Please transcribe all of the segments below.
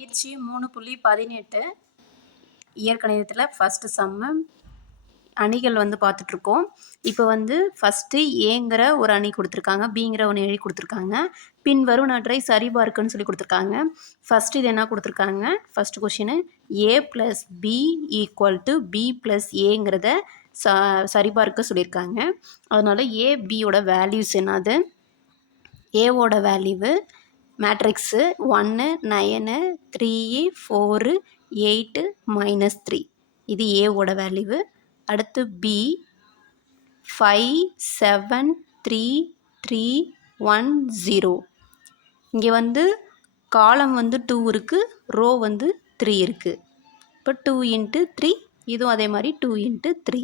பயிற்சி மூணு புள்ளி பதினெட்டு. இயற்கணிதத்தில் ஃபஸ்ட்டு சம்மு அணிகள் வந்து பார்த்துட்ருக்கோம். இப்போ வந்து ஃபஸ்ட்டு ஏங்கிற ஒரு அணி கொடுத்துருக்காங்க பிங்கிற ஒன்று எழுதி கொடுத்துருக்காங்க. பின் வரும் நற்றை சரிபார்க்குன்னு சொல்லி கொடுத்துருக்காங்க. ஃபஸ்ட்டு இது என்ன கொடுத்துருக்காங்க? First question A plus B equal to B plus ஏங்கிறத ச சரிபார்க்க சொல்லியிருக்காங்க. அதனால் ஏ பியோட வேல்யூஸ் என்னது? ஏவோட வேல்யூவு மேட்ரிக்ஸு ஒன்று nine three four eight minus three இது ஏவோட வேல்யூவு. அடுத்து B five seven three three one zero இங்கே வந்து காலம் வந்து டூ இருக்குது ரோ வந்து த்ரீ இருக்குது இப்போ டூ இன்ட்டு த்ரீ இதுவும் அதே மாதிரி டூ இன்ட்டு த்ரீ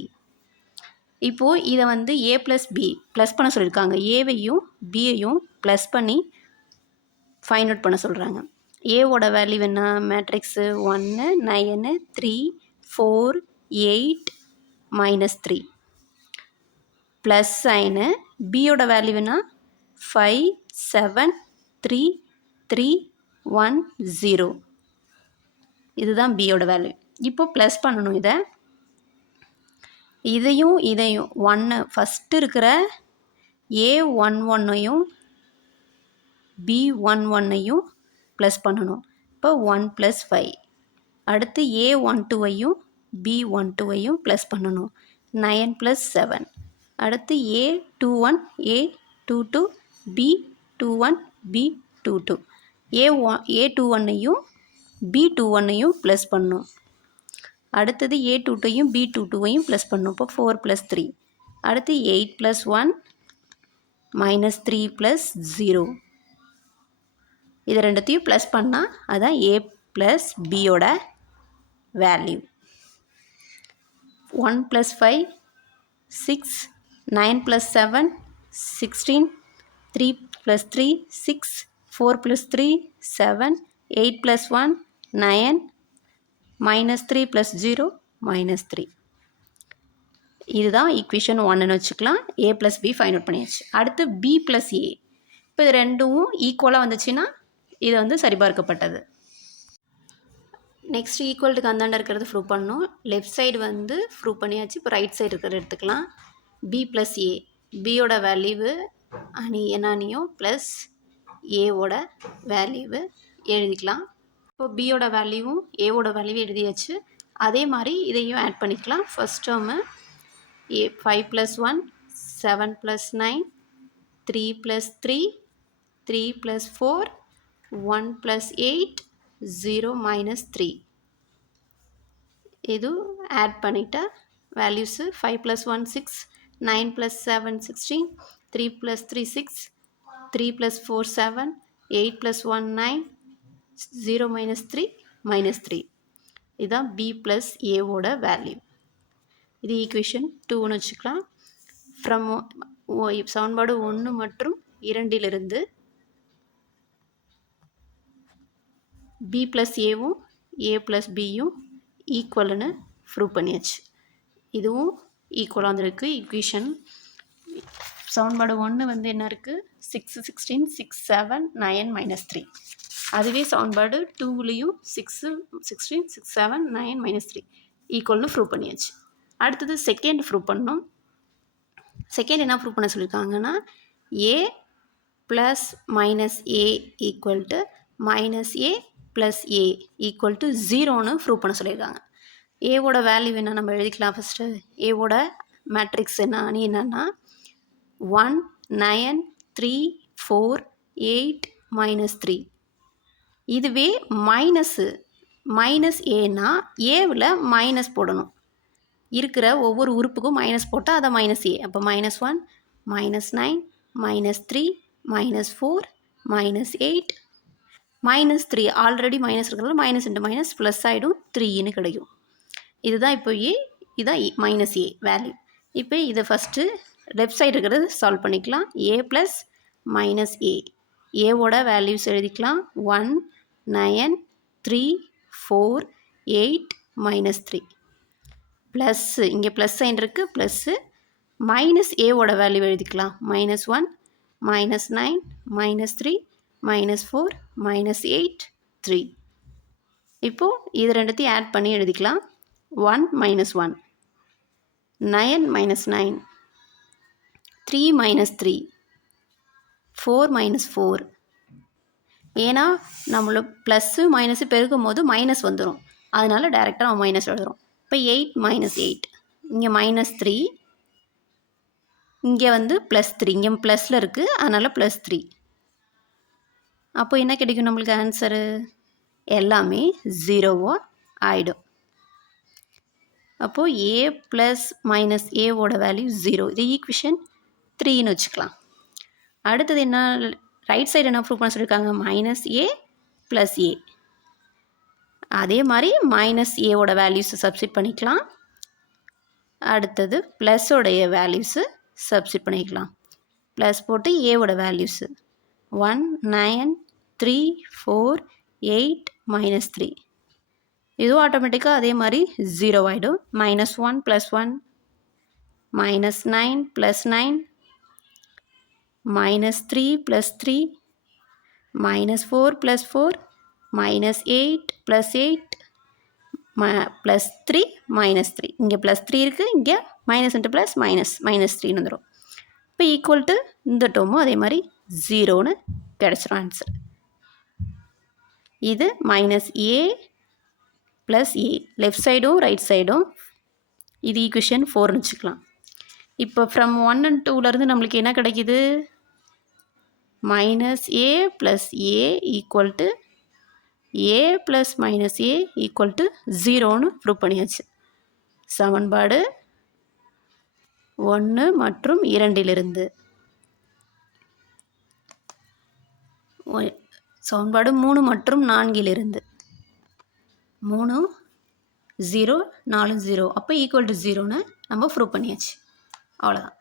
இப்போது இதை வந்து ஏ ப்ளஸ் பி ப்ளஸ் பண்ண சொல்லியிருக்காங்க. ஏவையும் பியையும் ப்ளஸ் பண்ணி ஃபைண்ட் அவுட் பண்ண சொல்கிறாங்க ஏவோட வேல்யூ என்ன? மேட்ரிக்ஸு ஒன்று nine three four eight minus three plus sign பியோட வேல்யூ என்ன? Five seven three three one zero இதுதான் பியோட வேல்யூ இப்போ ப்ளஸ் பண்ணணும் இதை. இதையும் இதையும் ஒன்று ஃபஸ்ட்டு இருக்கிற ஏ ஒன் ஒன்னையும் பி ஒன் ஒன்னையும் ப்ளஸ் பண்ணணும். இப்போ ஒன் ப்ளஸ் ஃபைவ் அடுத்து ஏ ஒன் டூவையும் பி ஒன் டூவையும் ப்ளஸ் பண்ணணும். நயன் ப்ளஸ் செவன் அடுத்து A two one A two two B two one B two two A one A two ஒன்னையும் பி டூ ஒன்னையும் ப்ளஸ் பண்ணும் அடுத்தது ஏ டூ டூவையும் பி டூ டூவையும் ப்ளஸ் பண்ணணும். இப்போ ஃபோர் ப்ளஸ் த்ரீ அடுத்து eight plus one minus three plus zero இது ரெண்டுத்தையும் ப்ளஸ் பண்ணால் அதுதான் ஏ ப்ளஸ் பியோட value one plus five six nine plus seven sixteen three plus three six four plus three seven eight plus one nine minus three plus zero minus three இதுதான் equation ஒன்றுன்னு வச்சுக்கலாம். A plus B find out பண்ணியாச்சு. அடுத்து B plus A இப்போ இது ரெண்டும் ஈக்குவலாக வந்துச்சுன்னா இது வந்து சரிபார்க்கப்பட்டது. நெக்ஸ்ட் ஈக்குவல்ட்டுக்கு அந்தாண்ட இருக்கிறது ப்ரூவ் பண்ணணும். லெஃப்ட் சைடு வந்து ப்ரூவ் பண்ணியாச்சு. இப்போ ரைட் சைடு இருக்கிற எடுத்துக்கலாம். பி ப்ளஸ் ஏ பியோட வேல்யூவு அணி என்ன ப்ளஸ் ஏவோட வேல்யூவு எழுதிக்கலாம். இப்போ பியோட வேல்யூவும் ஏவோட வேல்யூவும் எழுதியாச்சு. அதே மாதிரி இதையும் ஆட் பண்ணிக்கலாம். First term A five plus one seven plus nine three plus three three plus four one plus eight zero minus three இது ஆட் பண்ணிட்டா values five plus one six nine plus seven sixteen three plus three six three plus four seven eight plus one nine zero minus three minus three இதுதான் B plus ஏவோட value இது equation டூன்னு வச்சுக்கலாம். From சமன்பாடு ஒன்று மற்றும் இரண்டிலிருந்து B plus ஏவும் ஏ ப்ளஸ் பியும் ஈக்குவல்னு ப்ரூவ் பண்ணியாச்சு. இதுவும் ஈக்குவலாக வந்துருக்கு. ஈக்குவேஷன் சவுன்பாடு ஒன்று வந்து என்ன இருக்குது six sixteen six seven nine minus three அதுவே சவுன்பாடு டூவிலையும் six sixteen six seven nine minus three ஈக்குவல்னு prove பண்ணியாச்சு. அடுத்தது செகண்ட் ப்ரூவ் பண்ணோம். செகண்ட் என்ன ப்ரூவ் பண்ண சொல்லியிருக்காங்கன்னா A plus minus A equal to minus A plus A equal to ஜீரோன்னு prove பண்ண சொல்லியிருக்காங்க. ஏவோட வேல்யூ என்ன? நம்ம எழுதிக்கலாம் ஃபஸ்ட்டு ஏவோட மேட்ரிக்ஸ் என்ன? அணி என்னன்னா one nine three four eight minus three இதுவே மைனஸு மைனஸ் ஏன்னா ஏவில் மைனஸ் போடணும். இருக்கிற ஒவ்வொரு உறுப்புக்கும் மைனஸ் போட்டால் அதை மைனஸ் ஏ அப்போ minus one minus nine minus three minus four minus eight minus three already minus இருக்கிறதுல மைனஸ் இன்ட்டு மைனஸ் ப்ளஸ் ஆகிடும் த்ரீன்னு கிடைக்கும். இதுதான் இப்போ ஏ இதுதான் மைனஸ் ஏ வேல்யூ இப்போ இதை ஃபஸ்ட்டு லெஃப்ட் சைடு இருக்கிறது சால்வ் பண்ணிக்கலாம். ஏ ப்ளஸ் மைனஸ் ஏ ஏவோட வேல்யூஸ் எழுதிக்கலாம். One nine three four eight minus three plus இங்கே ப்ளஸ் சைன் இருக்குது ப்ளஸ்ஸு மைனஸ் ஏவோட வேல்யூ எழுதிக்கலாம். Minus one minus nine minus three minus four minus eight three இப்போது இது ரெண்டுத்தையும் ஆட் பண்ணி எழுதிக்கலாம். One minus one nine minus nine three minus three four minus four ஏன்னா நம்மளோட ப்ளஸ்ஸு மைனஸு பெருக்கும் போது மைனஸ் வந்துடும் அதனால் டேரெக்டாக நம்ம மைனஸ் எழுதுகிறோம் இப்போ எயிட் மைனஸ் எயிட் இங்கே மைனஸ் த்ரீ இங்கே வந்து ப்ளஸ் த்ரீ இங்கே ப்ளஸில் இருக்குது அதனால் ப்ளஸ் த்ரீ அப்போ என்ன கிடைக்கும் நம்மளுக்கு ஆன்சரு எல்லாமே ஜீரோவாக ஆகிடும் அப்போது ஏ ப்ளஸ் மைனஸ் ஏவோட வேல்யூ ஜீரோ இது ஈக்குவேஷன் த்ரீன்னு வச்சுக்கலாம். அடுத்தது என்ன ரைட் சைடு என்ன ப்ரூவ் பண்ண சொல்லியிருக்காங்க மைனஸ் ஏ ப்ளஸ் ஏ அதே மாதிரி மைனஸ் ஏவோட வேல்யூஸை சப்ஸ்டிட் பண்ணிக்கலாம். அடுத்தது ப்ளஸ்ஸோடைய வேல்யூஸு சப்ஸ்டிட் பண்ணிக்கலாம். ப்ளஸ் போட்டு ஏவோட values one nine three four eight minus three. இதுவும் ஆட்டோமேட்டிக்காக அதே மாதிரி ஜீரோ ஆகிடும் minus one plus one minus nine plus nine minus three plus three minus four plus four minus eight plus eight ம plus three minus three இங்கே plus three இருக்குது இங்கே minus into plus minus minus த்ரீன்னு வந்துடும் இப்போ equal to இந்த டோமும் அதே மாதிரி ஜீரோன்னு கிடச்சிரும் ஆன்சர் இது minus A plus A left சைடும் ரைட் சைடும் இது ஈக்குவேஷன் ஃபோர்னு வச்சுக்கலாம். இப்போ ஃப்ரம் ஒன் அண்ட் டூலேருந்து நம்மளுக்கு என்ன கிடைக்கிது? Minus A plus A equal to A plus minus A equal to ஜீரோன்னு ப்ரூவ் பண்ணியாச்சு. சமன்பாடு ஒன்று மற்றும் இரண்டிலிருந்து. சமன்பாடு மூணு மற்றும் நான்கிலிருந்து. மூணு ஜீரோ நாலு ஜீரோ. அப்போ ஈக்குவல் டு ஜீரோன்னு நம்ம ப்ரூவ் பண்ணியாச்சு. அவ்வளோதான்